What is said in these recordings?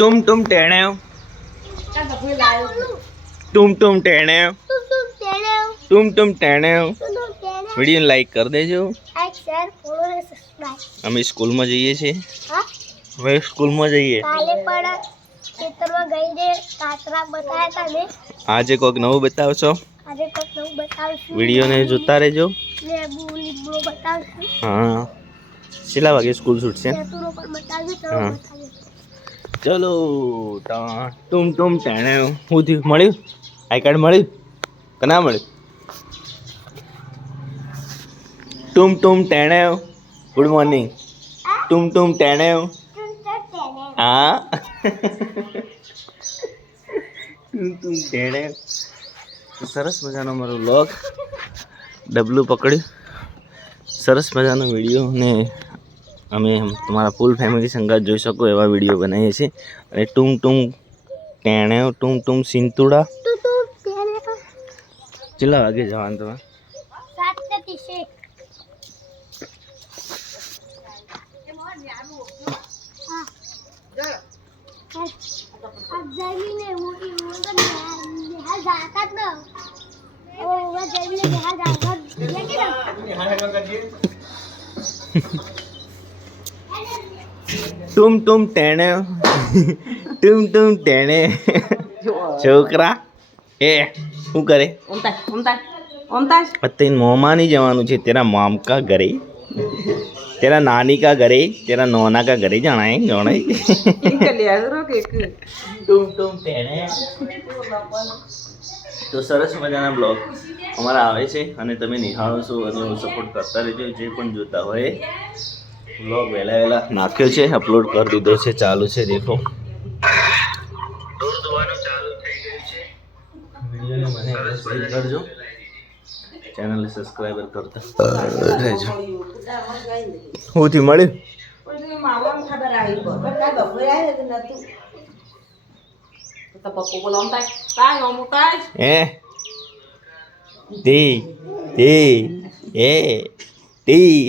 तुम टेढ़े हो, तुम टेढ़े हो, तुम टेढ़े हो। વિડીયો લાઈક કરી દેજો। અમે સ્કૂલમાં જઈએ છીએ। હવે સ્કૂલમાં જઈએ। આજે કોઈક નવું બતાવશો। વિડીયોને જોતા રહેજો। હા, કેટલા વાગે સ્કૂલ છૂટશે? હા, ચલો। तुम ટેણે હું થયું? મળ્યું? આઈ કાર્ડ મળ્યું કે ના મળ્યું? तुम टेढ़े हो। Good morning. तुम टेढ़े हो। हाँ। तुम टेढ़े हो। સરસ મજાનો મારો વ્લોગ ડબલું પકડ્યું। સરસ મજાનો વિડીયો ને અમે તમારા ફૂલ ફેમિલી સંગાત જોઈ શકો એવા વિડીયો બનાવીએ છીએ। અને ટુમ ટેણે ટુમ સિંતુડા। કેટલા વાગે જવાનું તમે? 7:30। तुम टेणे तुम टेणे छोकरा ए શું કરે? અત્યારે મોમાં નહીં જવાનું છે, તેરા મામ કા ઘરે, તેરા નાની કા ઘરે, તેરા નોના કા ઘરે જાણા है જોણે। तुम टेणे। તો સરસ મજાના બ્લોગ અમારા આવે છે અને તમે નિહાળો છો અને સપોર્ટ કરતા રહેજો। જે પણ જોતા હોય બ્લોગ વહેલા નાખ્યો છે, અપલોડ કરી દીધો છે, ચાલુ છે। દેખો ઢોર ધોવાનું ચાલુ થઈ ગયું છે। વિડીયોને મને લાઈક કરજો, ચેનલને સબસ્ક્રાઇબર કરતા રહેજો। હુંથી મળ્યું? હે ટી ટી એ ટી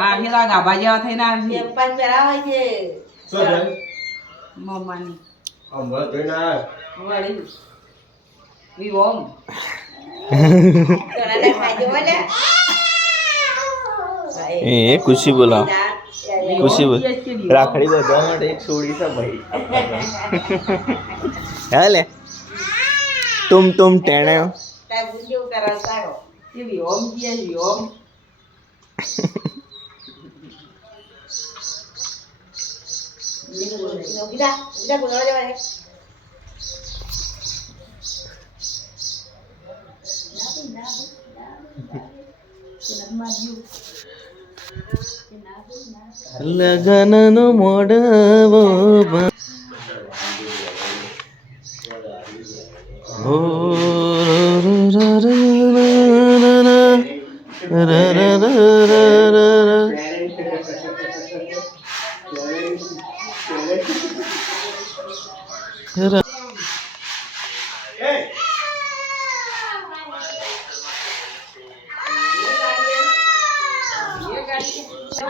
આ હેલા ગાબા જેવા થઈને આવી પણ પહેરાવે છે શું છે મમ્માની અમર દેના વાળી વી ઓમ તોરાને ખાજો બોલે એ ખુશી બોલા, ખુશી બોલ। રાખડી બાંધવા માટે એક છોડી છે ભાઈ। હાલે तुम टेणे हो। તા ગુંજો કરાવતા હો એ વી ઓમ જે વી ઓમ Kita bola aja mana? લગનનો મોડવો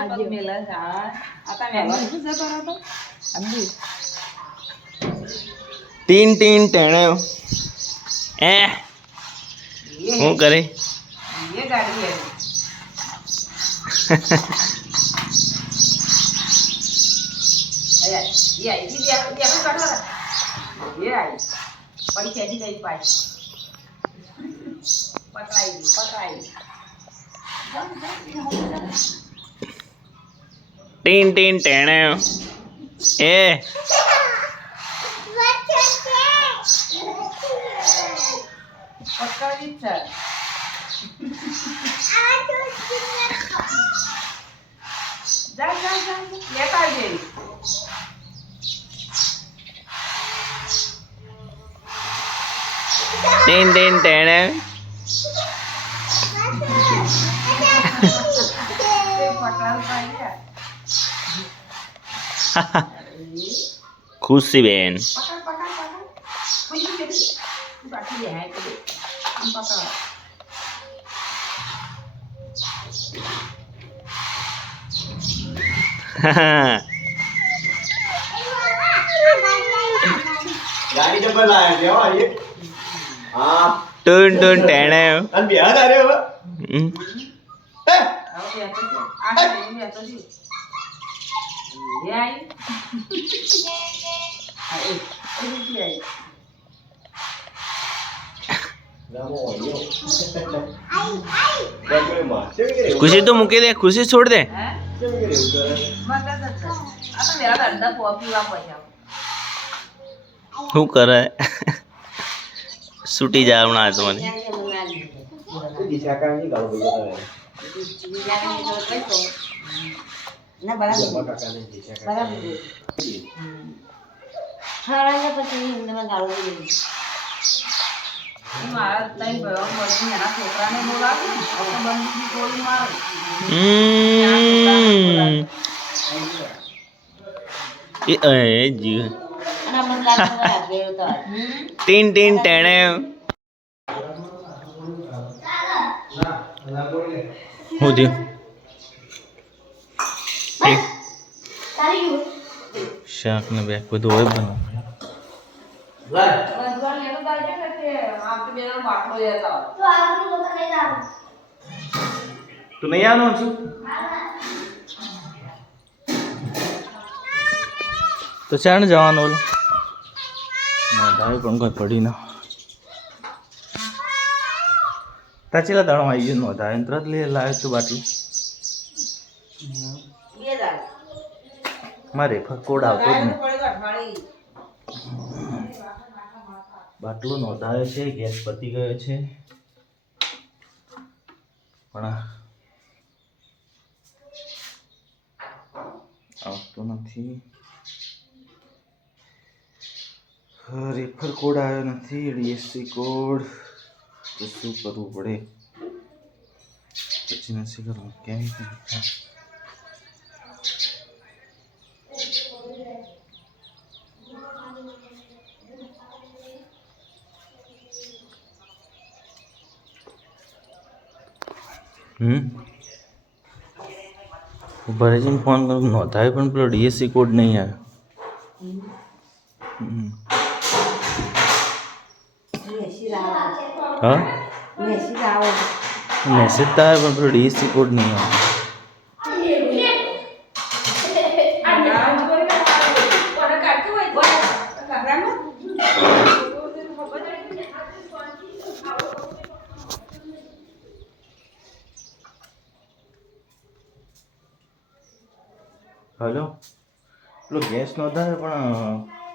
આજે મેલા જા आता મેલા જતો રહતો અંદી ટીન ટેણે એ શું કરે? ये गाड़ी है ये dia kan kalah ये आई पड़ी खेदी गई पाई पकड़ाई टीन टेणे ए पकड़ी सर जा लेता है टीन टेणे खुशी बेन ટૂન ટૂન ટેણે હવે બેઠો છે. આ સાઈડ બેઠો છે. એ આવી. આ એ નીચે આવી. ખુશી તો મૂકી દે, ખુશી છોડ દે. હે? મજા જ છે. આ તો વેલા ધંધા પીવા પૈસા. શું કરે? છૂટી જાય હમણાં તો મને. ના બરાબર. મારા તઈ ભરવા મળશે એના છોકરાને બોલાવ્યું ને બંદૂકની ગોળી મારે. જીવ ટીન ટીન ટેણે. શું થયું? શાક ને બેગ બધું હોય બનાવ. તું નહીં આવવાનું છું તો ચાણ જવાનું ઓલું નોંધાય પણ કોઈ પડી ના તાચેલા દાણો આવી ગયો નોંધાય તરત લે લાવે તું બાટલું મારે કોડ આવતો જ નહીં. બાટલો નોંધાયો છે, ગેસ પતી ગયો છે પણ આવતો નથી. રેફર કોડ આવ્યો નથી, ડીએસસી કોડ તો શું કરવું પડે પછી નથી કરવું કેમ ભરેજીને ફોન કરું નોંધાય પણ પેલો ડીએસસી કોડ નહીં આવ્યો. હા મેસેજ તો આવે પણ પેલો ડીએસસી કોડ નહીં આવે. હલો પેલો ગેસ નોંધાયો પણ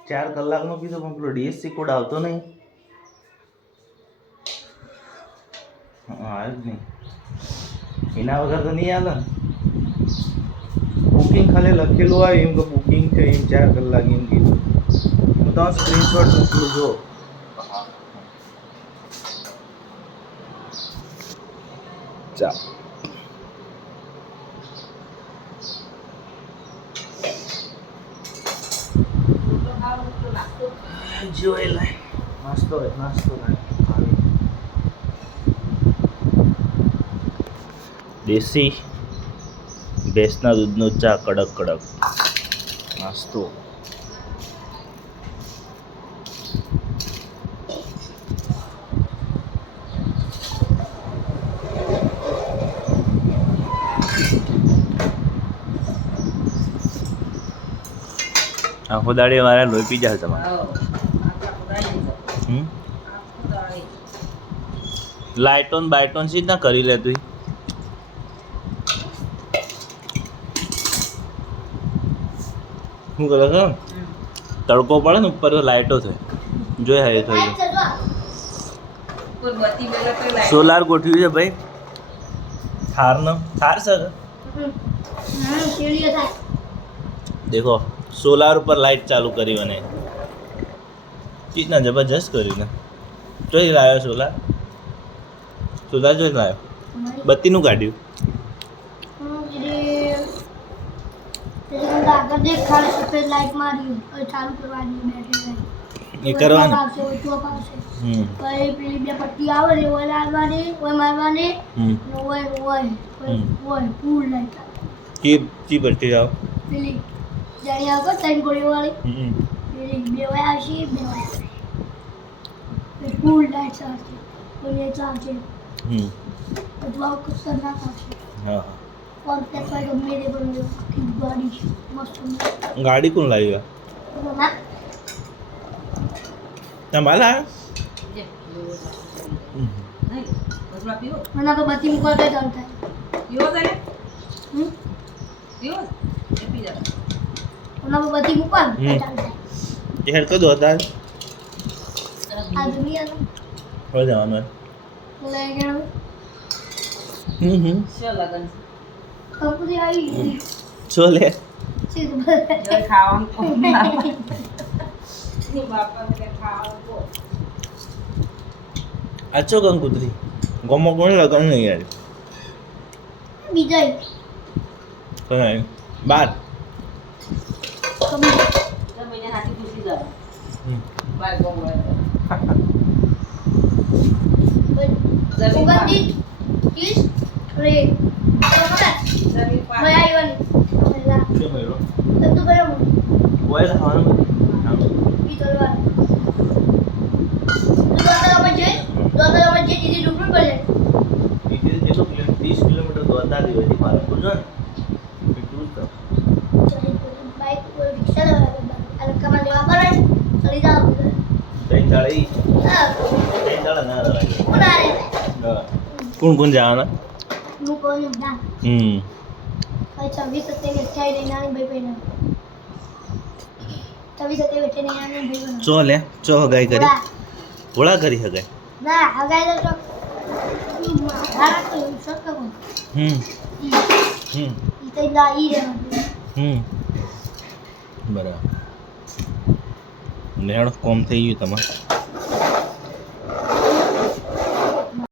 4 કલાકનો કીધો પણ પેલો ડીએસસી કોડ આવતો નહીં. આવ્યો જ નહીં. એના વગર તો નહીં આવે ને. બુકિંગ ખાલી લખેલું આવ્યું એમ કે બુકિંગ છે એમ 4 કલાક એમ કીધું. હું તો સ્ક્રીનશોટ મોકલું જો. ચાલ જોઈ લે નાસ્તો દેશી ભેંસના દૂધનો ચા કડક કડક નાસ્તો. આખો દાડી મારા લોહી પી જાય તમારે. લાઇટોન બાઇટોન સીધ ના કરી લે તું. શું કરે છે? તડકો પડે ને ઉપર લાઇટો થાય જોઈ હા થઈ સોલાર ગોઠવ્યું છે ભાઈ. થાર સર દેખો સોલાર ઉપર લાઇટ ચાલુ કરી અને ચીજના જબરજસ્ત કર્યું ને. જોઈ લાવ્યો સોલાર જોઈ લાવ્યો. બત્તીનું કાઢ્યું એ કરવાનું. કી પડતી જાઓ ફૂલ લાઈટ આવશે બોલે ચાલશે હમ અથવા ખતરનાક આવશે હા કોન્ટેક્ટ પર ગમે તે પણ આખી ગાડી મસ્ત ગાડી કોણ લાવી મમ્મા તમારા જે નહીં બસમાં પીવો મને તો બધી મૂકવા કઈ ચાલુ થાય પીવો તારે હમ પીવો એ પી જા મને તો બધી મૂકવા કઈ હમ. ચાલુ થાય એ હેડ કદો હતા આ દુનિયાનો હો જવાનું લઈ ગયો હમ શું લગન કંપની આવી ગઈ છો લે ચીઝ છે ખાવાનું કોણ બાપાને કે ખાવાનું કોણ આચો કંકુતરી ગમો કોણ લગન નહીં યાર બીજા કઈ બાર કમી જમીને હાથી પૂછી જા હમ. બાર ગોમ ઉગંદી 30 રે જમીન મેં આવ્યો પેલા શું કર્યો તો તું કયો ઓય ખાવાનું ઈ તલવાર તો અમે જે દીદી ડુબરું પડે જેટલું 30 કિલોમીટર તો હતા દીધી પાલનપુર જો ને એટલું જ બાઈક પર રિક્ષા લેવા અને કમા લેવા પડે ચડી જાવ ત્રણ ચાળી હા ત્રણ ચાળા ના રવાય કોના રે કોણ કોણ જવાના હું કોણ ના હમ ભાઈ 26 27 28 નાની ભાઈ પહેલા 26 27 28 નાની ભાઈ પહેલા ચો લે ચો હગાઈ કરી થોડા કરી હગાઈ ના હગાઈ તો મારા તો શોખ કોણ હમ હમ ઈ તો ના ઈ રે બરાબર લેડ કોમ થઈ ગયું તમારે